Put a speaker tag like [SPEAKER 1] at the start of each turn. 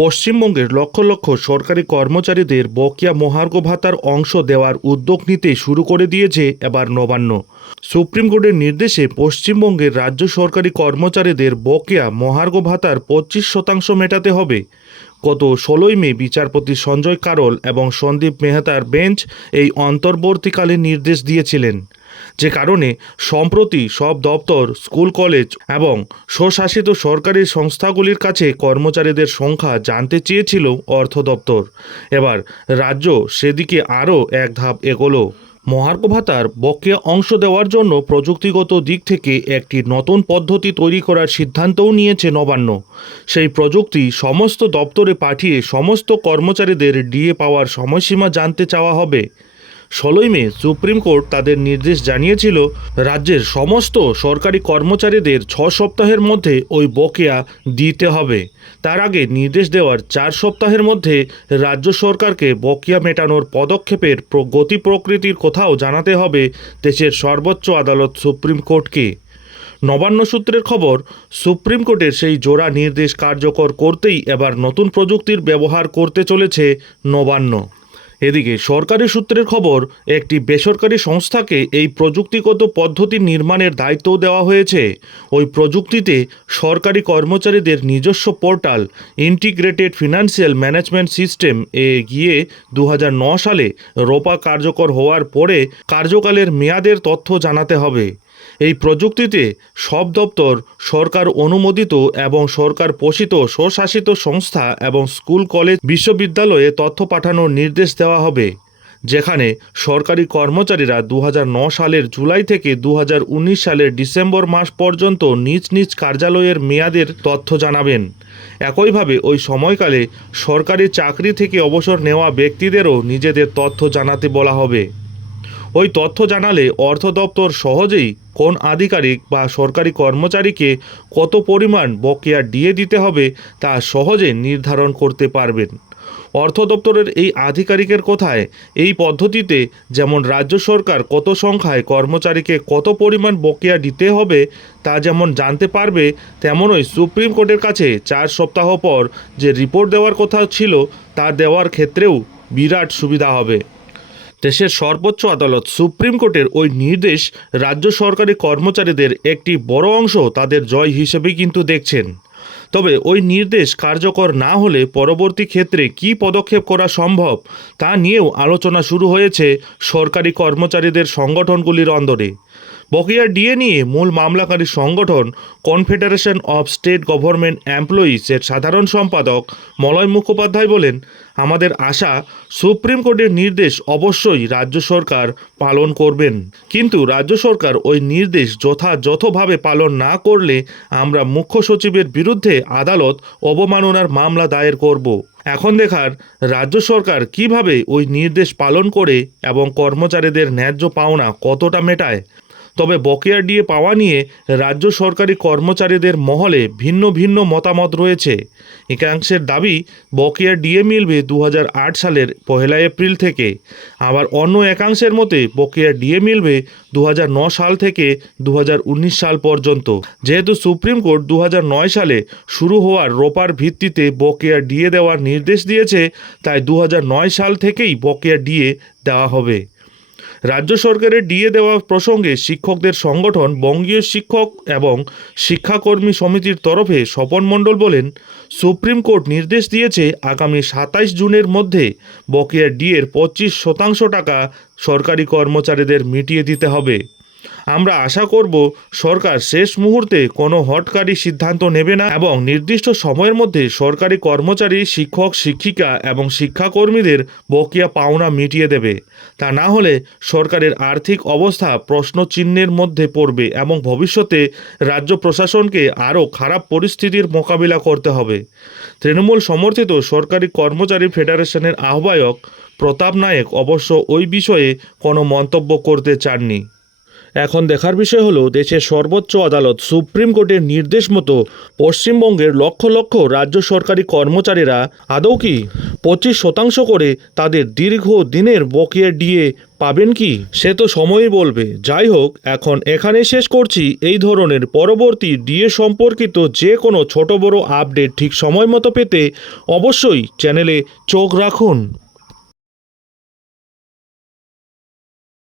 [SPEAKER 1] পশ্চিমবঙ্গের লক্ষ লক্ষ সরকারি কর্মচারীদের বকেয়া মহার্ঘ ভাতার অংশ দেওয়ার উদ্যোগ নিতে শুরু করে দিয়েছে এবার নবান্ন। সুপ্রিম কোর্টের নির্দেশে পশ্চিমবঙ্গের রাজ্য সরকারি কর্মচারীদের বকেয়া মহার্ঘ ভাতার পঁচিশ শতাংশ মেটাতে হবে। গত ষোলোই মে বিচারপতি সঞ্জয় কারল এবং সন্দীপ মেহতার বেঞ্চ এই অন্তর্বর্তীকালে নির্দেশ দিয়েছিলেন। যে কারণে সম্প্রতি সব দপ্তর, স্কুল, কলেজ এবং স্বশাসিত সরকারি সংস্থাগুলির কাছে কর্মচারীদের সংখ্যা জানতে চেয়েছিল অর্থ দপ্তর। এবার রাজ্য সেদিকে আরও এক ধাপ এগোলো। মহার্ঘ ভাতার বকেয়া অংশ দেওয়ার জন্য প্রযুক্তিগত দিক থেকে একটি নতুন পদ্ধতি তৈরি করার সিদ্ধান্তও নিয়েছে নবান্ন। সেই প্রযুক্তি সমস্ত দপ্তরে পাঠিয়ে সমস্ত কর্মচারীদের ডিএ পাওয়ার সময়সীমা জানতে চাওয়া হবে। ষোলোই মে সুপ্রিম কোর্ট তাদের নির্দেশ জানিয়েছিল রাজ্যের সমস্ত সরকারি কর্মচারীদের ছ সপ্তাহের মধ্যে ওই বকেয়া দিতে হবে। তার আগে নির্দেশ দেওয়ার চার সপ্তাহের মধ্যে রাজ্য সরকারকে বকেয়া মেটানোর পদক্ষেপের প্র- গতি প্রকৃতির কোথাও জানাতে হবে দেশের সর্বোচ্চ আদালত সুপ্রিম কোর্টকে। নবান্ন সূত্রের খবর, সুপ্রিম কোর্টের সেই জোড়া নির্দেশ কার্যকর করতেই এবার নতুন প্রযুক্তির ব্যবহার করতে চলেছে নবান্ন। এদিকে সরকারি সূত্রের খবর, একটি বেসরকারি সংস্থাকে এই প্রযুক্তিগত পদ্ধতি নির্মাণের দায়িত্ব দেওয়া হয়েছে। ওই প্রযুক্তিতে সরকারি কর্মচারীদের নিজস্ব portal, integrated financial management system এ গিয়ে দু সালে রোপা কার্যকর হওয়ার পরে কার্যকালের মেয়াদের তথ্য জানাতে হবে। প্রযুক্তিতে সব দপ্তর, সরকার অনুমোদিত এবং সরকার পোষিত স্বশাসিত সংস্থা এবং স্কুল, কলেজ, বিশ্ববিদ্যালয়ে তথ্য পাঠানোর নির্দেশ দেওয়া হবে, যেখানে সরকারি কর্মচারীরা দু সালের জুলাই থেকে দু হাজার উনিশ সালের ডিসেম্বর মাস পর্যন্ত নিজ নিজ কার্যালয়ের মেয়াদের তথ্য জানাবেন। একইভাবে ওই সময়কালে সরকারি চাকরি থেকে অবসর নেওয়া ব্যক্তিদেরও নিজেদের তথ্য জানাতে বলা হবে। ওই তথ্য জানালে অর্থ দপ্তর সহজেই কোন আধিকারিক বা সরকারি কর্মচারীকে কত পরিমাণ বকেয়া দিয়ে দিতে হবে তা সহজে নির্ধারণ করতে পারবেন। অর্থ দপ্তরের এই আধিকারিকের কথায় এই পদ্ধতিতে যেমন রাজ্য সরকার কত সংখ্যায় কর্মচারীকে কত পরিমাণ বকেয়া দিতে হবে তা যেমন জানতে পারবে, তেমনই সুপ্রিম কোর্টের কাছে চার সপ্তাহ পর যে রিপোর্ট দেওয়ার কথা ছিল তা দেওয়ার ক্ষেত্রেও বিরাট সুবিধা হবে। দেশের সর্বোচ্চ আদালত সুপ্রিম কোর্টের ওই নির্দেশ রাজ্য সরকারি কর্মচারীদের একটি বড় অংশ তাদের জয় হিসেবেই কিন্তু দেখছেন। তবে ওই নির্দেশ কার্যকর না হলে পরবর্তী ক্ষেত্রে কি পদক্ষেপ করা সম্ভব তা নিয়েও আলোচনা শুরু হয়েছে সরকারি কর্মচারীদের সংগঠনগুলির অন্দরে। বকেয়া ডিএ নিয়ে মূল মামলাকারী সংগঠন confederation of state government employees এর সাধারণ সম্পাদক মলয় মুখোপাধ্যায় বলেন, আমাদের আশা, সুপ্রিম কোর্টের নির্দেশ অবশ্যই রাজ্য সরকার পালন করবেন। কিন্তু রাজ্য সরকার ওই নির্দেশ যথাযথভাবে পালন না করলে আমরা মুখ্য সচিবের বিরুদ্ধে আদালত অবমাননার মামলা দায়ের করব। এখন দেখার, রাজ্য সরকার কীভাবে ওই নির্দেশ পালন করে এবং কর্মচারীদের ন্যায্য পাওনা কতটা মেটায়? তবে বকেয়া ডিএ পাওয়া নিয়ে রাজ্য সরকারি কর্মচারীদের মহলে ভিন্ন ভিন্ন মতামত রয়েছে। একাংশের দাবি, বকেয়া ডিএ মিলবে দু হাজার আট সালের পহেলা এপ্রিল থেকে। আবার অন্য একাংশের মতে, বকেয়া ডিএ মিলবে দু সাল থেকে দু হাজার উনিশ সাল পর্যন্ত। যেহেতু সুপ্রিম কোর্ট দু হাজার নয় সালে শুরু হওয়ার রোপার ভিত্তিতে বকেয়া ডিএ দেওয়ার নির্দেশ দিয়েছে, তাই দু হাজার নয় সাল থেকেই বকেয়া ডিএ দেওয়া হবে। রাজ্য সরকারের ডিএ দেওয়া প্রসঙ্গে শিক্ষকদের সংগঠন বঙ্গীয় শিক্ষক এবং শিক্ষাকর্মী সমিতির তরফে স্বপন মণ্ডল বলেন, সুপ্রিম কোর্ট নির্দেশ দিয়েছে আগামী সাতাইশ জুনের মধ্যে বকেয়া ডিএর পঁচিশ শতাংশ টাকা সরকারি কর্মচারীদের মিটিয়ে দিতে হবে। আমরা আশা করব সরকার শেষ মুহূর্তে কোনো হটকারী সিদ্ধান্ত নেবে না এবং নির্দিষ্ট সময়ের মধ্যে সরকারি কর্মচারী, শিক্ষক, শিক্ষিকা এবং শিক্ষাকর্মীদের বকেয়া পাওনা মিটিয়ে দেবে। তা না হলে সরকারের আর্থিক অবস্থা প্রশ্নচিহ্নের মধ্যে পড়বে এবং ভবিষ্যতে রাজ্য প্রশাসনকে আরও খারাপ পরিস্থিতির মোকাবিলা করতে হবে। তৃণমূল সমর্থিত সরকারি কর্মচারী ফেডারেশনের আহ্বায়ক প্রতাপ নায়েক অবশ্য ওই বিষয়ে কোনো মন্তব্য করতে চাননি। এখন দেখার বিষয় হলো দেশের সর্বোচ্চ আদালত সুপ্রিম কোর্টের নির্দেশ মতো পশ্চিমবঙ্গের লক্ষ লক্ষ রাজ্য সরকারি কর্মচারীরা আদৌ কি পঁচিশ শতাংশ করে তাদের দীর্ঘ দিনের বকেয়া ডিএ পাবেন কি? সে তো সময়ই বলবে। যাই হোক, এখন এখানেই শেষ করছি এই ধরনের পরবর্তী ডিএ সম্পর্কিত যে কোনো ছোট বড় আপডেট ঠিক সময় মতো পেতে অবশ্যই চ্যানেলে চোখ রাখুন।